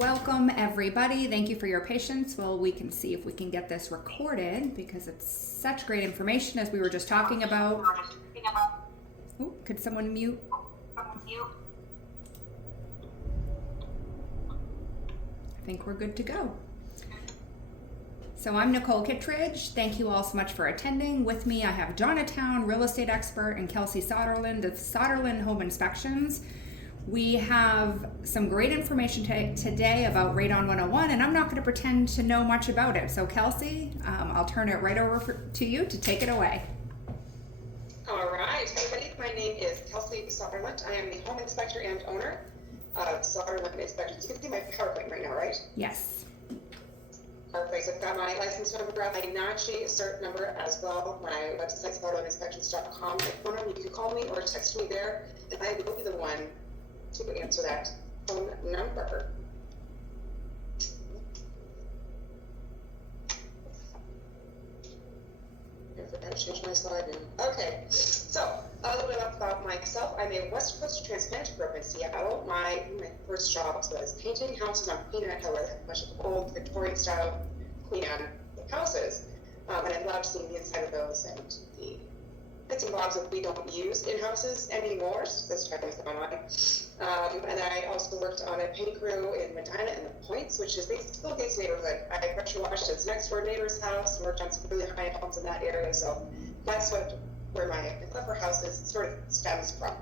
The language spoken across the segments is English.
Welcome everybody. Thank you for your patience. Well, we can see if we can get this recorded because it's such great information as we were just talking about. Ooh, could someone mute? I think we're good to go. So I'm Nicole Kittredge. Thank you all so much for attending. With me, I have Jonatown, real estate expert, and Kelsey Soderland of Soderland Home Inspections. We have some great information today about Radon 101, and I'm not going to pretend to know much about it. So Kelsey, I'll turn it right over to you to take it away. All right, hey everybody, my name is Kelsey Soderland. I am the home inspector and owner of Soderland Inspections. You can see my PowerPoint right now, right? Yes. Perfect. So I've got my license number, my NACHI cert number as well. My website is soderlandinspections.com. You can call me or text me there, and I will be the one to answer that phone number. I forgot to change my slide now. Okay, so a little bit about myself. I'm a West Coast transplant group in Seattle. My first job was painting houses on Queen Anne Hill. I have a bunch of old Victorian style Queen Anne houses, and I loved seeing the inside of those and the bits and bobs that we don't use in houses anymore. So this time is gone on. And I also worked on a paint crew in Medina and the Points, which is the Gates neighborhood. I pressure washed its next door neighbor's house and worked on some really high homes in that area. So that's where my love for houses sort of stems from.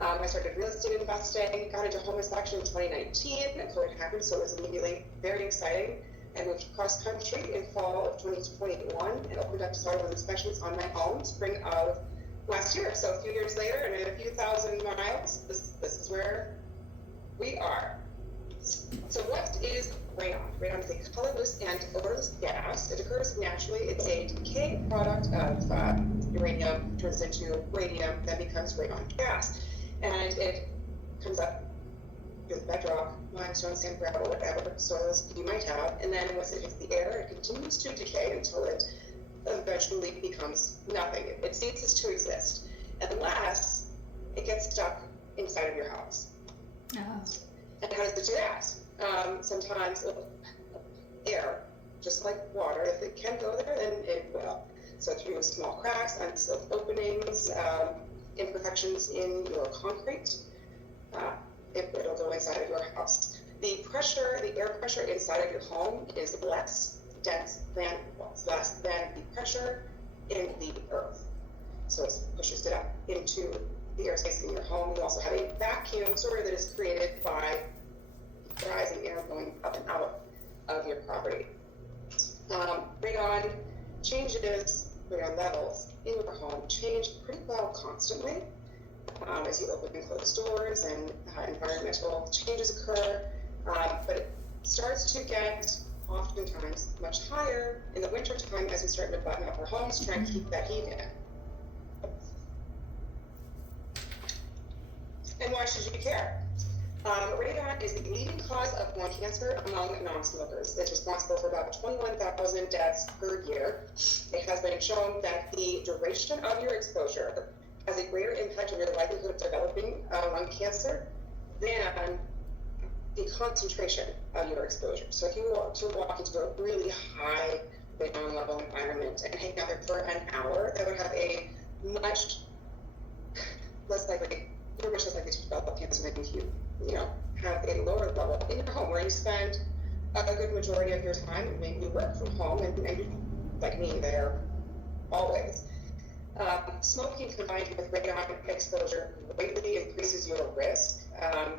I started real estate investing, got into home inspection in 2019, and COVID happened, so it was immediately very exciting. I moved cross country in fall of 2021 and opened up Soderland Inspections on my own spring of last year. So a few years later and a few thousand miles, this is where we are. So what is radon? Radon is a colorless and odorless gas. It occurs naturally. It's a decay product of uranium, turns into radium, then becomes radon gas. And it comes up through the bedrock, limestone, sand, gravel, whatever soils you might have. And then once it hits the air, it continues to decay until it eventually becomes nothing. It ceases to exist unless it gets stuck inside of your house. Oh. And how does it do that? Sometimes air, just like water, if it can go there, then it will. So through small cracks, unsealed openings, imperfections in your concrete, it'll go inside of your house. The air pressure inside of your home is less dense than the pressure in the earth. So it pushes it up into the airspace in your home. You also have a vacuum that is created by rising air going up and out of your property. Radon levels in your home change pretty well constantly as you open and close doors and environmental changes occur, but it starts to get oftentimes much higher in the winter time as we start to button up our homes, trying to keep that heat in. And why should you care? Radon is the leading cause of lung cancer among non-smokers. It's responsible for about 21,000 deaths per year. It has been shown that the duration of your exposure has a greater impact on your likelihood of developing lung cancer than the concentration of your exposure. So if you were to walk into a really high radon level environment and hang out there for an hour, that would have a much less likely to develop cancer than if you have a lower level in your home where you spend a good majority of your time. Maybe you work from home and you, like me, there always. Smoking combined with radon exposure greatly increases your risk.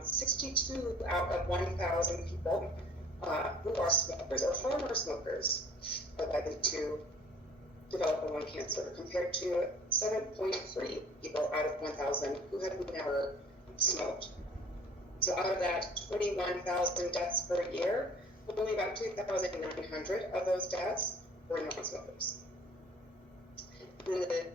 62 out of 1,000 people who are smokers or former smokers are likely to develop lung cancer, compared to 7.3 people out of 1,000 who have never smoked. So out of that 21,000 deaths per year, only about 2,900 of those deaths were non-smokers. In the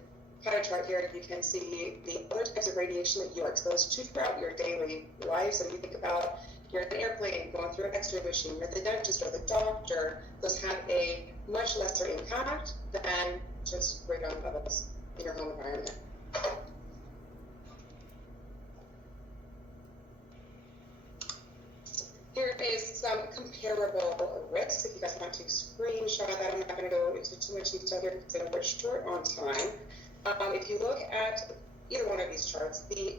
pie chart here, you can see the other types of radiation that you are exposed to throughout your daily life. So if you think about you're in an airplane going through an x-ray machine, you're at the dentist or the doctor, those have a much lesser impact than just radon levels in your home environment. Here is some comparable risks. If you guys want to screenshot that, I'm not going to go into too much detail here because we're short on time. If you look at either one of these charts, the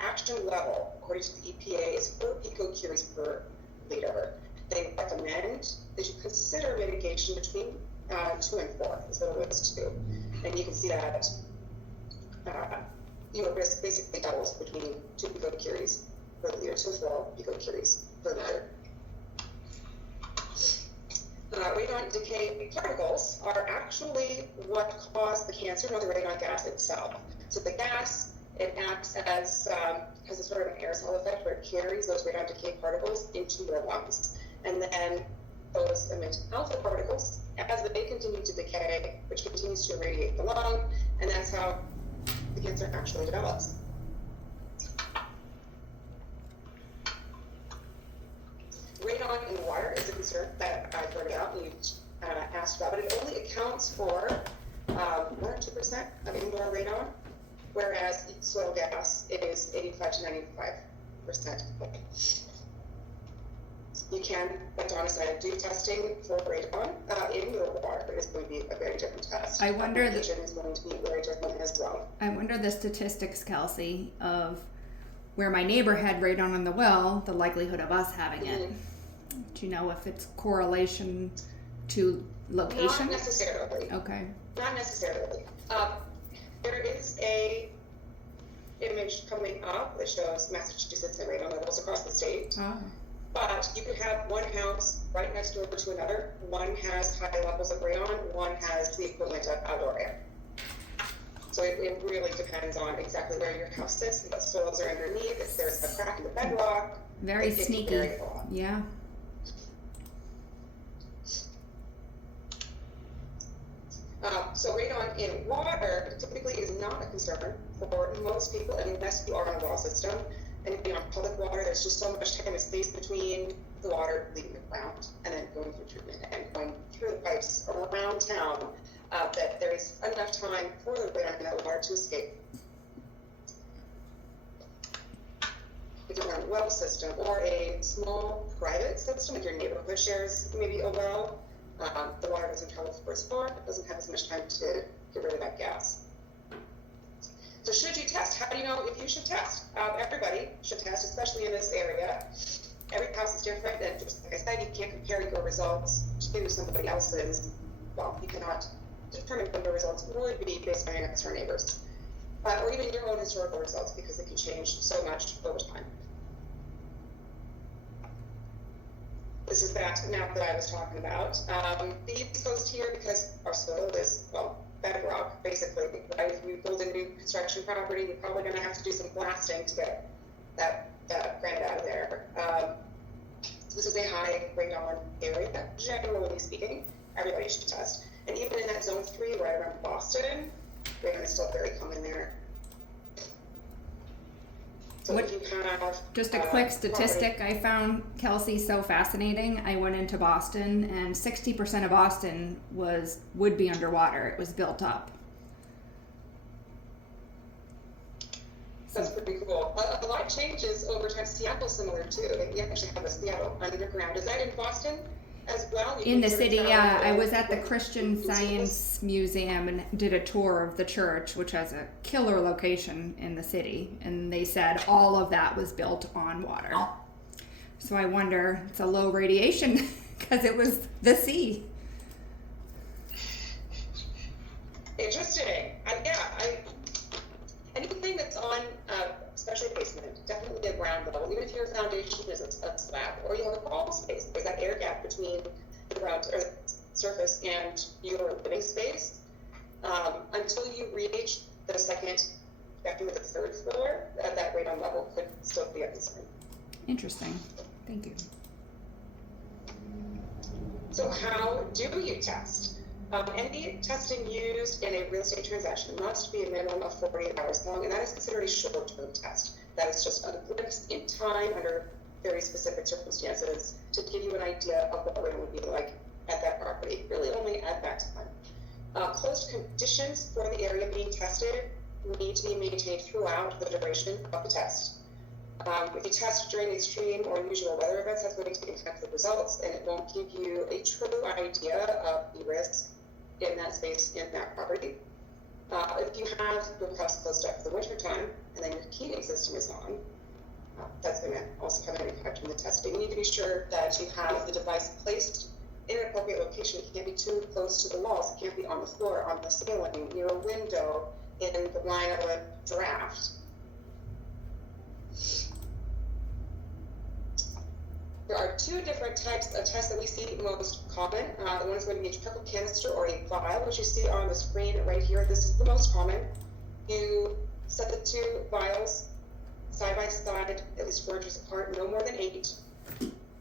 action level, according to the EPA, is 4 picocuries per liter. They recommend that you consider mitigation between 2 and 4, is what it was 2. And you can see that your risk basically doubles between 2 picocuries per liter to 4 picocuries per liter. Radon decay particles are actually what cause the cancer, not the radon gas itself. So the gas, it acts as, has a sort of an aerosol effect where it carries those radon decay particles into your lungs. And then those emit alpha particles as they continue to decay, which continues to irradiate the lung, and that's how the cancer actually develops. Radon in water is a concern that I've heard about and you've asked about, but it only accounts for 1 or 2% of indoor radon, whereas soil gas is 85 to 95%. You can, like Donna said, do testing for radon in your water. It's going to be a very different test. I wonder application is going to be very different as well. I wonder the statistics, Kelsey, of where my neighbor had radon in the well, the likelihood of us having it. Do you know if it's correlation to location? Not necessarily. Okay. Not necessarily. There is a image coming up that shows Massachusetts and radon levels across the state. Oh. But you could have one house right next door to another. One has high levels of radon, one has the equivalent of outdoor air. So it really depends on exactly where your house sits, what soils are underneath, if there's a crack in the bedrock. Very sneaky. Yeah. So radon in water typically is not a concern for most people unless you are on a well system. And if you're on public water, there's just so much time and space between the water leaving the ground and then going through treatment and going through the pipes around town that there is enough time for the radon in that water to escape. If you're on a well system or a small private system, if your neighborhood shares maybe a well, the water doesn't travel as far, it doesn't have as much time to get rid of that gas. So should you test? How do you know if you should test? Everybody should test, especially in this area. Every house is different, and just like I said, you can't compare your results to somebody else's. Well, you cannot determine what your results would be based on your next door neighbors, or even your own historical results, because they can change so much over time. This is that map that I was talking about. The East Coast here, because our soil is, well, bedrock, basically. Right? If we build a new construction property, we're probably going to have to do some blasting to get that granite out of there. This is a high radon area. Generally speaking, everybody should test. And even in that zone 3, right around Boston, radon is still very common there. So if you have, just a quick statistic I found, Kelsey, so fascinating. I went into Boston, and 60% of Boston would be underwater. It was built up. That's pretty cool. A lot changes over time. Seattle's similar too. We actually have a Seattle underground. Is that in Boston as well? In the city, yeah. I was at the Christian Science Museum and did a tour of the church, which has a killer location in the city. And they said all of that was built on water. So I wonder, it's a low radiation because it was the sea. Interesting. Anything that's on, especially basement, definitely the ground level, even if your foundation is a slab, or you have a crawl space, there's that air gap between the ground or the surface and your living space. Until you reach the second, actually the third floor, that radon level could still be a concern. Interesting. Thank you. So how do you test? Any testing used in a real estate transaction must be a minimum of 48 hours long, and that is considered a short-term test. That is just a glimpse in time under very specific circumstances to give you an idea of what radon would be like at that property, really only at that time. Closed conditions for the area being tested need to be maintained throughout the duration of the test. If you test during extreme or unusual weather events, that's going to impact the results, and it won't give you a true idea of the risk in that space, in that property. If you have your house closed up for the winter time and then your heating system is on, that's going to also have an impact on the testing. You need to be sure that you have the device placed in an appropriate location. It can't be too close to the walls. It can't be on the floor, on the ceiling, near a window, in the line of a draft. There are two different types of tests that we see most common. The one is going to be a charcoal canister or a vial, which you see on the screen right here. This is the most common. You set the two vials side by side, at least 4 inches apart, no more than 8.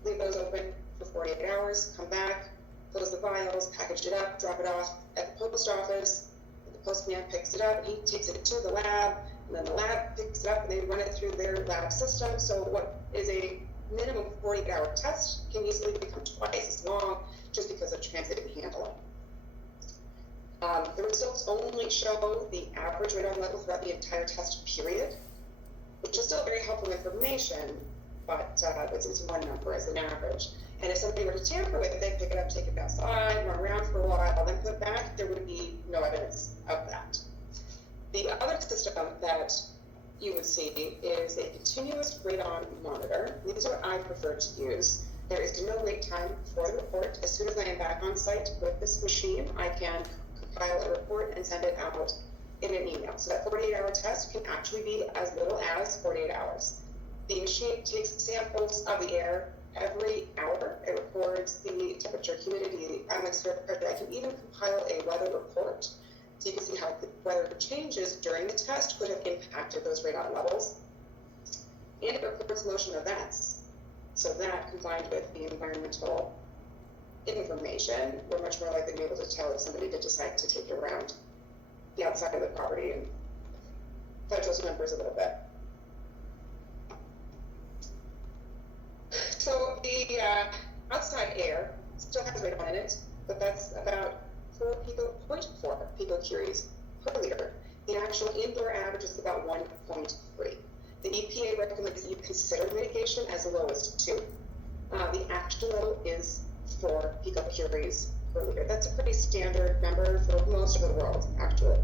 Leave those open for 48 hours, come back, close the vials, package it up, drop it off at the post office. The postman picks it up, he takes it to the lab, and then the lab picks it up and they run it through their lab system. So what is a minimum 48-hour test can easily become twice as long just because of transit and handling. The results only show the average radon level throughout the entire test period, which is still very helpful information, but it's one number as an average. And if somebody were to tamper with it, they'd pick it up, take it outside, run around for a while, then put it back. There would be no evidence of that. The other system that you would see is a continuous radon monitor. These are what I prefer to use. There is no wait time for the report. As soon as I am back on site with this machine, I can compile a report and send it out in an email. So that 48-hour test can actually be as little as 48 hours. The machine takes samples of the air every hour. It records the temperature, humidity, atmospheric pressure. I can even compile a weather report, so you can see how the weather changes during the test could have impacted those radon levels. And it records motion events. So that, combined with the environmental information, we're much more likely to be able to tell if somebody did decide to take it around the outside of the property and fudge those numbers a little bit. So the outside air still has radon in it, but that's about 0.4 picocuries per liter. The actual indoor average is about 1.3. The EPA recommends that you consider mitigation as low as 2. The actual level is 4 picocuries per liter. That's a pretty standard number for most of the world, actually.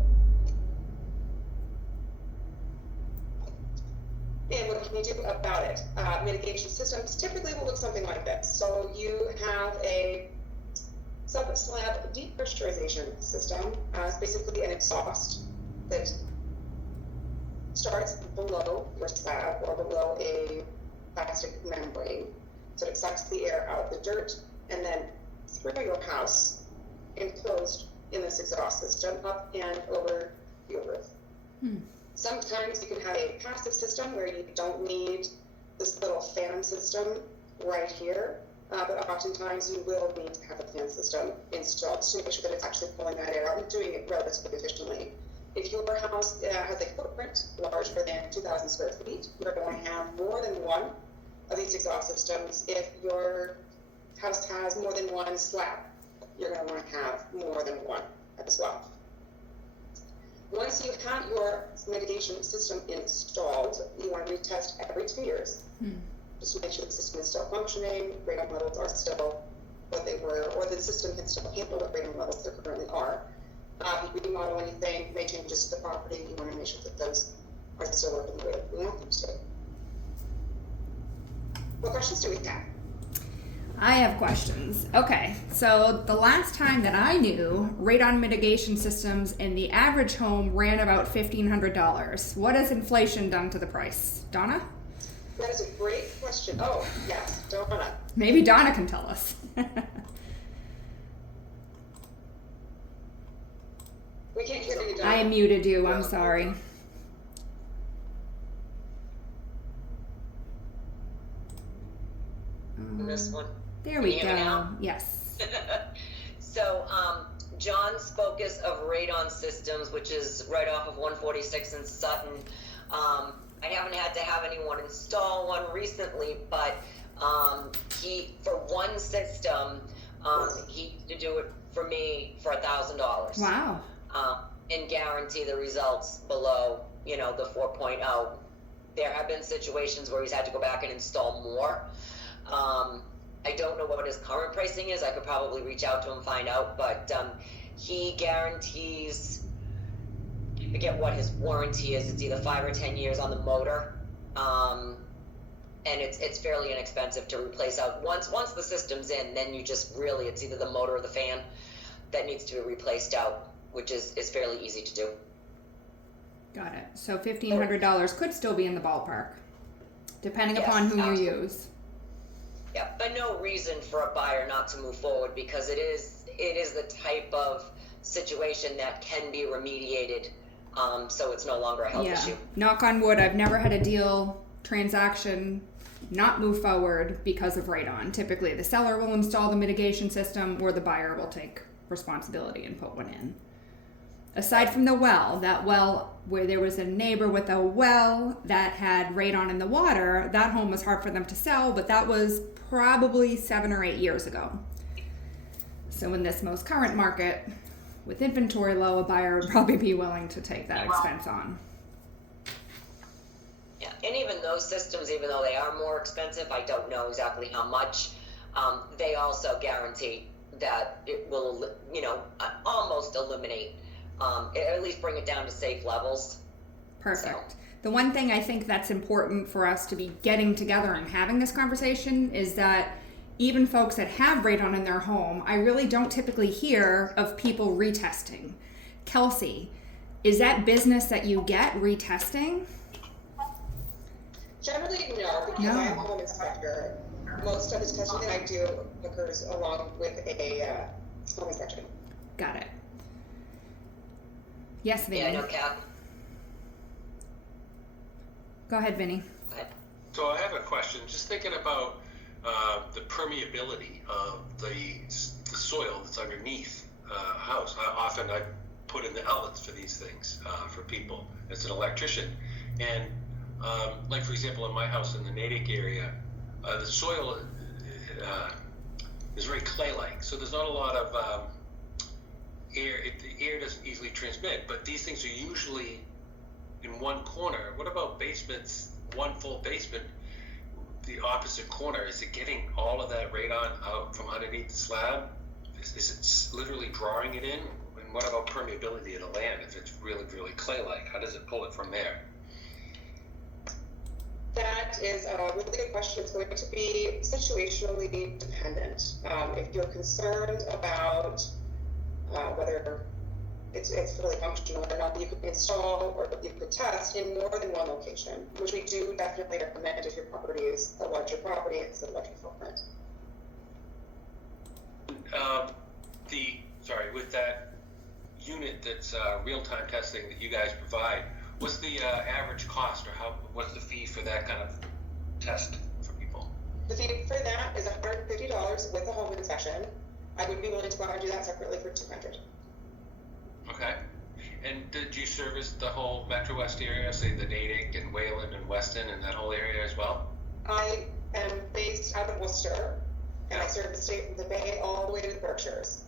And what can you do about it? Mitigation systems typically will look something like this. So you have a sub-slab depressurization system. It's basically an exhaust that starts below your slab or below a plastic membrane. So it sucks the air out of the dirt and then through your house, enclosed in this exhaust system, up and over your roof. Sometimes you can have a passive system where you don't need this little fan system right here, but oftentimes you will need to have a fan system installed to make sure that it's actually pulling that air out and doing it relatively efficiently. If your house has a footprint larger than 2,000 square feet, you're going to have more than one of these exhaust systems. If your house has more than one slab, you're going to want to have more than one as well. Once you have your mitigation system installed, you want to retest every 2 years. Just to make sure the system is still functioning, radon levels are still what they were, or the system can still handle what radon levels there currently are. If you remodel anything, make changes to the property, you want to make sure that those are still working the way that we want them to. What questions do we have? I have questions. Okay, so the last time that I knew, radon mitigation systems in the average home ran about $1,500. What has inflation done to the price? Donna? That is a great question. Oh, yes, Donna. Maybe Donna can tell us. We can't hear you, Donna. I muted you, I'm sorry. This one. There we Can you hear me go. now? Yes. So, John's focus of radon systems, which is right off of 146 in Sutton. I haven't had to have anyone install one recently, but he, for one system, he used to do it for me for $1,000. Wow. And guarantee the results below, the 4.0 There have been situations where he's had to go back and install more. I don't know what his current pricing is. I could probably reach out to him, find out, but he guarantees, I forget what his warranty is. It's either 5 or 10 years on the motor. And it's fairly inexpensive to replace out. Once the system's in, then you just really, it's either the motor or the fan that needs to be replaced out, which is fairly easy to do. Got it. So $1,500 could still be in the ballpark, depending upon who absolutely. you use. Yeah, but no reason for a buyer not to move forward, because it is the type of situation that can be remediated, so it's no longer a health issue. Knock on wood, I've never had a transaction not move forward because of radon. Typically the seller will install the mitigation system or the buyer will take responsibility and put one in. Aside from the well, that well where there was a neighbor with a well that had radon in the water, that home was hard for them to sell, but that was probably 7 or 8 years ago. So in this most current market, with inventory low, a buyer would probably be willing to take that expense on. Yeah, and even those systems, even though they are more expensive, I don't know exactly how much, they also guarantee that it will, almost eliminate, at least bring it down to safe levels. Perfect. So. The one thing I think that's important for us to be getting together and having this conversation is that even folks that have radon in their home, I really don't typically hear of people retesting. Kelsey, is that business that you get, retesting? Generally, no, because I'm a home inspector. Most of the testing that I do occurs along with a home inspection. Got it. Yes, Vinny. Yeah, no cap. Go ahead, Vinny. Go ahead. So I have a question. Just thinking about the permeability of the soil that's underneath a house. Often I put in the outlets for these things for people as an electrician. And like, for example, in my house in the Natick area, the soil is very clay-like. So there's not a lot of air. The air doesn't easily transmit. But these things are usually in one corner. What about basements, one full basement, the opposite corner? Is it getting all of that radon out from underneath the slab? Is it literally drawing it in? And what about permeability of the land? If it's really, really clay-like, how does it pull it from there? That is a really good question. It's going to be situationally dependent. If you're concerned about whether it's really functional or not, you could install or you could test in more than one location, which we do definitely recommend if your property is a larger property and it's a larger footprint. With that unit that's real-time testing that you guys provide, what's the average cost, or what's the fee for that kind of test for people? The fee for that is $150 with a home inspection. I would be willing to go out and do that separately for $200. Okay. And did you service the whole Metro West area, say the Natick and Wayland and Weston and that whole area as well? I am based out of Worcester, and I serve the state from the Bay all the way to the Berkshires.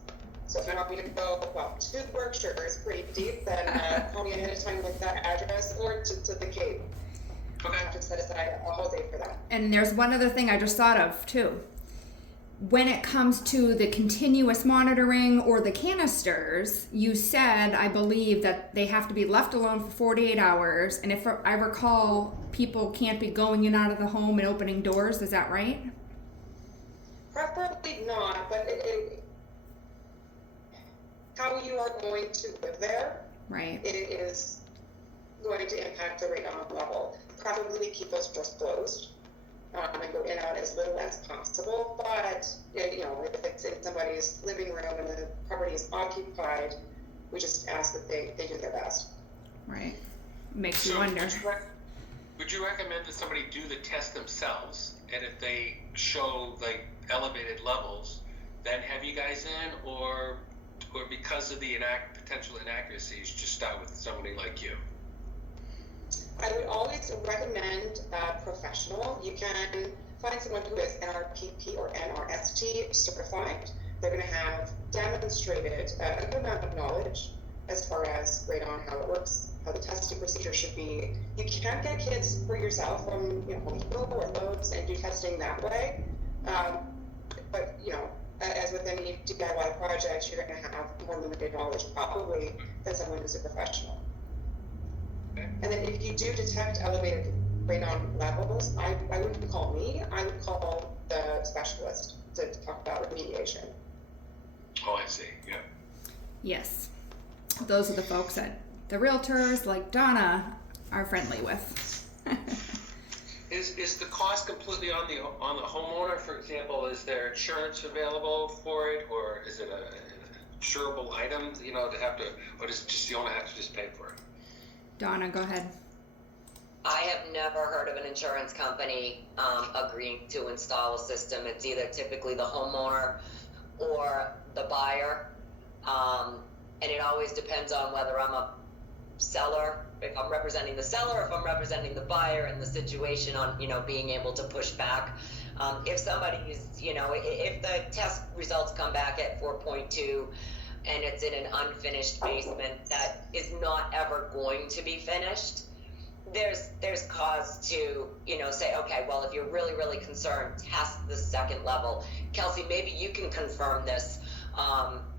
So if you want me to go, to the Berkshires pretty deep, then call me ahead of time with that address, or to the Cape. Okay. I have to set aside a whole day for that. And there's one other thing I just thought of too. When it comes to the continuous monitoring or the canisters, you said, I believe, that they have to be left alone for 48 hours. And if I recall, people can't be going in and out of the home and opening doors. Is that right? Preferably not, but how you are going to live there, right, it is going to impact the radon level. Preferably keep those doors closed. And go in and out as little as possible, but if it's in somebody's living room and the property is occupied, we just ask that they do their best. Right. Makes you wonder. Would you recommend that somebody do the test themselves, and if they show like elevated levels, then have you guys in, or because of the potential inaccuracies, just start with somebody like you? I would always recommend a professional. You can find someone who is NRPP or NRST certified. They're going to have demonstrated a good amount of knowledge as far as radon, how it works, how the testing procedure should be. You can't get kits for yourself from Home Depot or Lowe's and do testing that way. But as with any DIY project, you're going to have more limited knowledge probably than someone who's a professional. Okay. And then if you do detect elevated radon levels, I wouldn't call me, I would call the specialist to talk about remediation. Oh, I see. Yeah. Yes. Those are the folks that the realtors like Donna are friendly with. Is the cost completely on the homeowner? For example, is there insurance available for it, or is it a insurable item? To have to, or does just the owner have to just pay for it? Donna, go ahead. I have never heard of an insurance company agreeing to install a system. It's either typically the homeowner or the buyer, and it always depends on whether I'm a seller, if I'm representing the seller, if I'm representing the buyer, and the situation on being able to push back. If somebody is if the test results come back at 4.2 and it's in an unfinished basement that is not ever going to be finished, there's cause to say, okay, well, if you're really concerned, test the second level. Kelsey, maybe you can confirm this.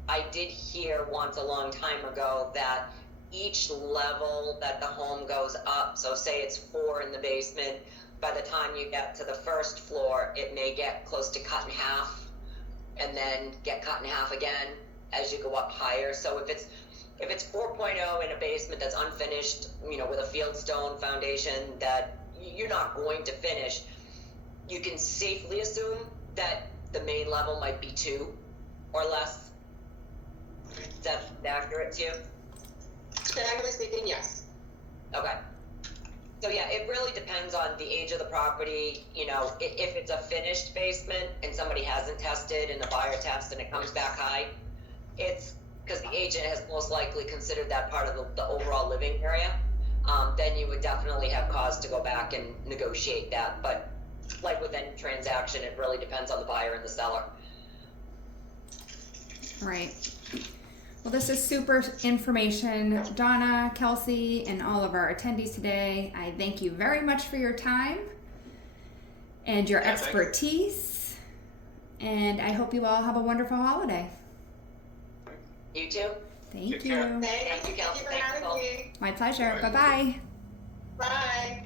I did hear once a long time ago that each level that the home goes up, so say it's 4 in the basement, by the time you get to the first floor, it may get close to cut in half and then get cut in half again as you go up higher. So if it's 4.0 in a basement that's unfinished, with a fieldstone foundation that you're not going to finish, you can safely assume that the main level might be 2 or less. Is that accurate to you? Generally speaking, yes. Okay. So yeah, it really depends on the age of the property. If it's a finished basement and somebody hasn't tested and the buyer tests and it comes back high, it's because the agent has most likely considered that part of the overall living area. Then you would definitely have cause to go back and negotiate that. But like with any transaction, it really depends on the buyer and the seller. Right. Well, this is super information. Donna, Kelsey, and all of our attendees today, I thank you very much for your time and your expertise. And I hope you all have a wonderful holiday. You too. Thank Take you. care. Thank you, Kelsey. Thank you for having me. My pleasure. Bye. Bye-bye. Bye.